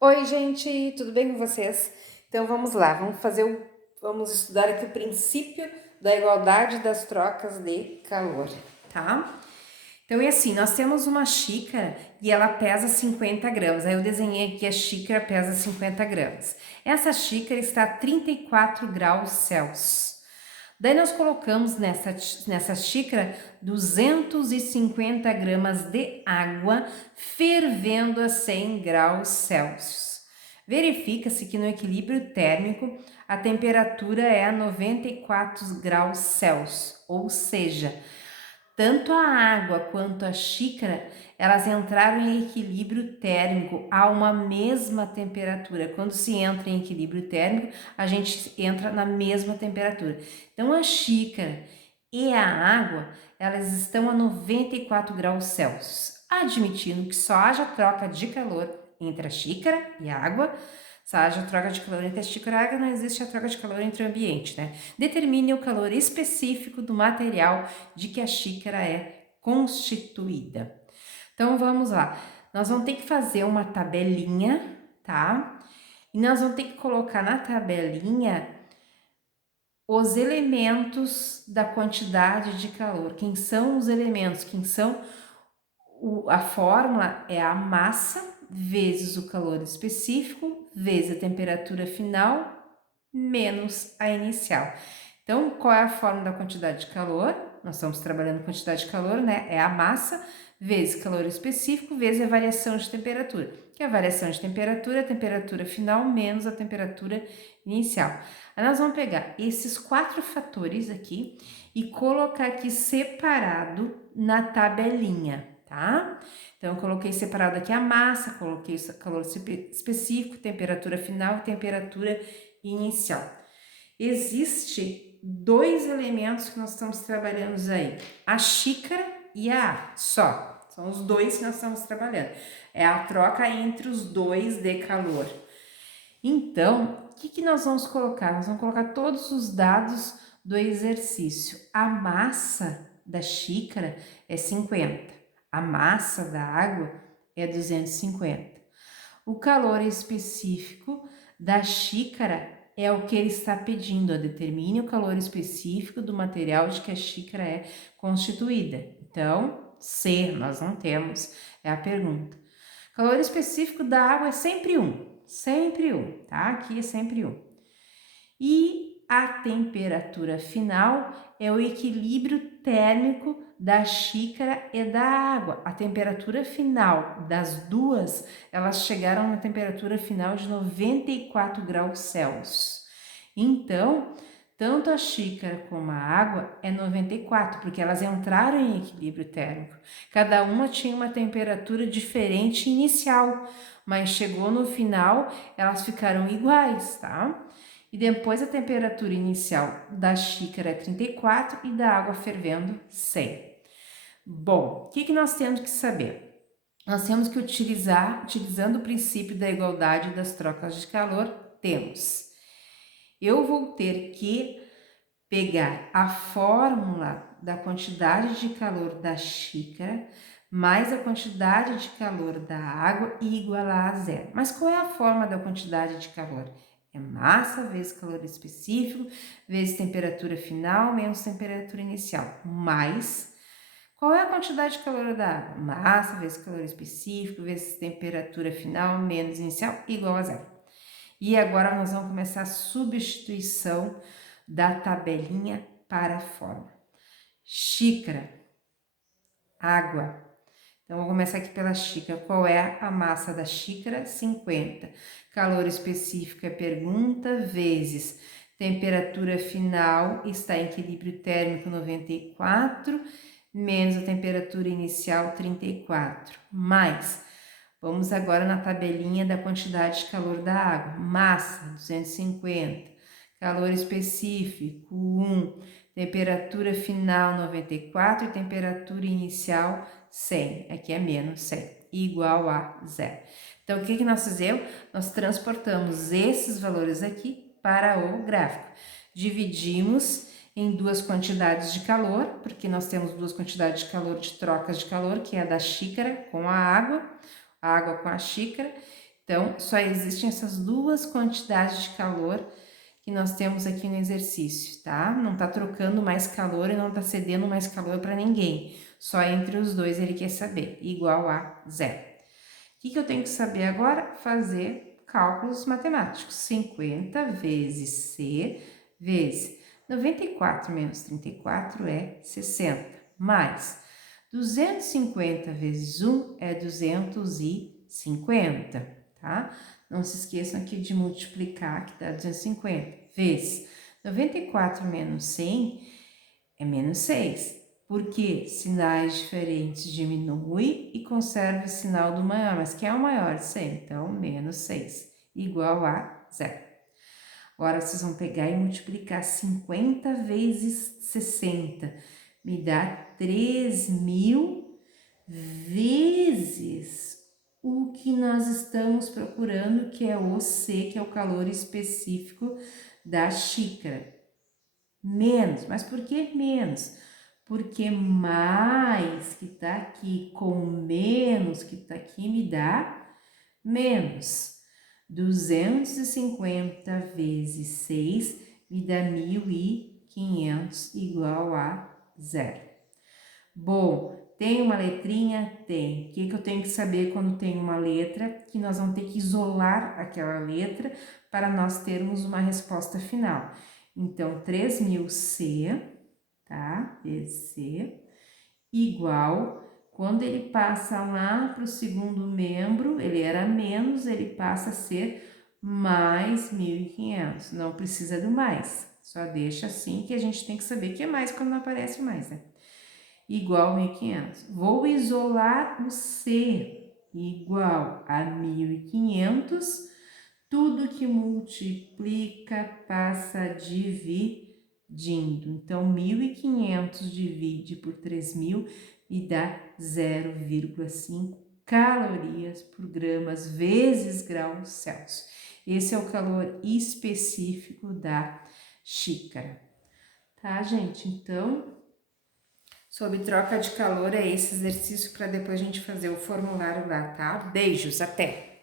Oi, gente, tudo bem com vocês? Então vamos lá, vamos estudar aqui o princípio da igualdade das trocas de calor, tá? Então é assim, nós temos uma xícara e ela pesa 50 gramas. Aí eu desenhei aqui a xícara pesa 50 gramas. Essa xícara está a 34 graus Celsius. Daí nós colocamos nessa xícara 250 gramas de água fervendo a 100 graus Celsius. Verifica-se que no equilíbrio térmico a temperatura é a 94 graus Celsius, ou seja, tanto a água quanto a xícara, elas entraram em equilíbrio térmico a uma mesma temperatura. Quando se entra em equilíbrio térmico, a gente entra na mesma temperatura. Então, a xícara e a água, elas estão a 94 graus Celsius, admitindo que só haja troca de calor entre a xícara e a água. Se haja troca de calor entre a xícara e a água, não existe a troca de calor entre o ambiente, né? Determine o calor específico do material de que a xícara é constituída. Então vamos lá. Nós vamos ter que fazer uma tabelinha, tá? E nós vamos ter que colocar na tabelinha os elementos da quantidade de calor. Quem são os elementos? A fórmula é a massa vezes o calor específico vezes a temperatura final menos a inicial. Então, qual é a fórmula da quantidade de calor? Nós estamos trabalhando quantidade de calor, né? É a massa vezes calor específico vezes a variação de temperatura, que é a variação de temperatura, a temperatura final menos a temperatura inicial. Aí nós vamos pegar esses 4 fatores aqui e colocar aqui separado na tabelinha, tá? Então, eu coloquei separado aqui a massa, coloquei o calor específico, temperatura final e temperatura inicial. Existe dois elementos que nós estamos trabalhando aí, a xícara e a água, só. São os dois que nós estamos trabalhando. É a troca entre os dois de calor. Então, o que nós vamos colocar? Nós vamos colocar todos os dados do exercício. A massa da xícara é 50, a massa da água é 250. O calor específico da xícara é o que ele está pedindo, determine o calor específico do material de que a xícara é constituída. Então, se nós não temos, é a pergunta. Calor específico da água é sempre um, tá? Aqui é sempre um. E a temperatura final é o equilíbrio térmico da xícara e da água. A temperatura final das duas, elas chegaram na temperatura final de 94 graus Celsius. Então, tanto a xícara como a água é 94, porque elas entraram em equilíbrio térmico. Cada uma tinha uma temperatura diferente inicial, mas chegou no final, elas ficaram iguais, tá? E depois a temperatura inicial da xícara é 34 e da água fervendo 100. Bom, o que nós temos que saber? Nós temos que utilizando o princípio da igualdade das trocas de calor, eu vou ter que pegar a fórmula da quantidade de calor da xícara mais a quantidade de calor da água e igualar a zero. Mas qual é a forma da quantidade de calor? É massa vezes calor específico vezes temperatura final menos temperatura inicial, mais qual é a quantidade de calor da água? Massa vezes calor específico vezes temperatura final menos inicial igual a zero. E agora nós vamos começar a substituição da tabelinha para a fórmula. Xícara, água. Então, vou começar aqui pela xícara. Qual é a massa da xícara? 50. Calor específico é pergunta, vezes temperatura final está em equilíbrio térmico 94, menos a temperatura inicial 34, mais. Vamos agora na tabelinha da quantidade de calor da água. Massa, 250. Calor específico, 1. Temperatura final, 94. E temperatura inicial, 100. Aqui é menos 100, igual a zero. Então, o que nós fizemos? Nós transportamos esses valores aqui para o gráfico. Dividimos em duas quantidades de calor, porque nós temos duas quantidades de calor de trocas de calor, que é a da xícara com a água com a xícara. Então, só existem essas duas quantidades de calor que nós temos aqui no exercício, tá? Não tá trocando mais calor e não tá cedendo mais calor para ninguém. Só entre os dois ele quer saber, igual a zero. O que eu tenho que saber agora? Fazer cálculos matemáticos. 50 vezes C vezes 94 menos 34 é 60, mais 250 vezes 1 é 250, tá? Não se esqueçam aqui de multiplicar, que dá 250, vezes 94 menos 100 é menos 6. Porque sinais diferentes diminui e conserva o sinal do maior, mas que é o maior de 100, então menos 6, igual a zero. Agora vocês vão pegar e multiplicar 50 vezes 60, me dá 3.000 vezes o que nós estamos procurando, que é o C, que é o calor específico da xícara. Menos, mas por que menos? Porque mais que tá aqui com menos que tá aqui me dá menos. 250 vezes 6 me dá 1.500 igual a zero. Bom, tem uma letrinha? Tem. O que eu tenho que saber quando tem uma letra? Que nós vamos ter que isolar aquela letra para nós termos uma resposta final. Então, 3.000C, tá? Vezes C, igual, quando ele passa lá para o segundo membro, ele era menos, ele passa a ser mais 1.500. Não precisa do mais, só deixa assim que a gente tem que saber que é mais quando não aparece mais, né? Igual 1.500. Vou isolar o C igual a 1.500. Tudo que multiplica passa dividindo. Então, 1.500 divide por 3.000 e dá 0,5 calorias por gramas vezes graus Celsius. Esse é o calor específico da xícara. Tá, gente? Então, sobre troca de calor é esse exercício para depois a gente fazer o formulário lá, tá? Beijos, até!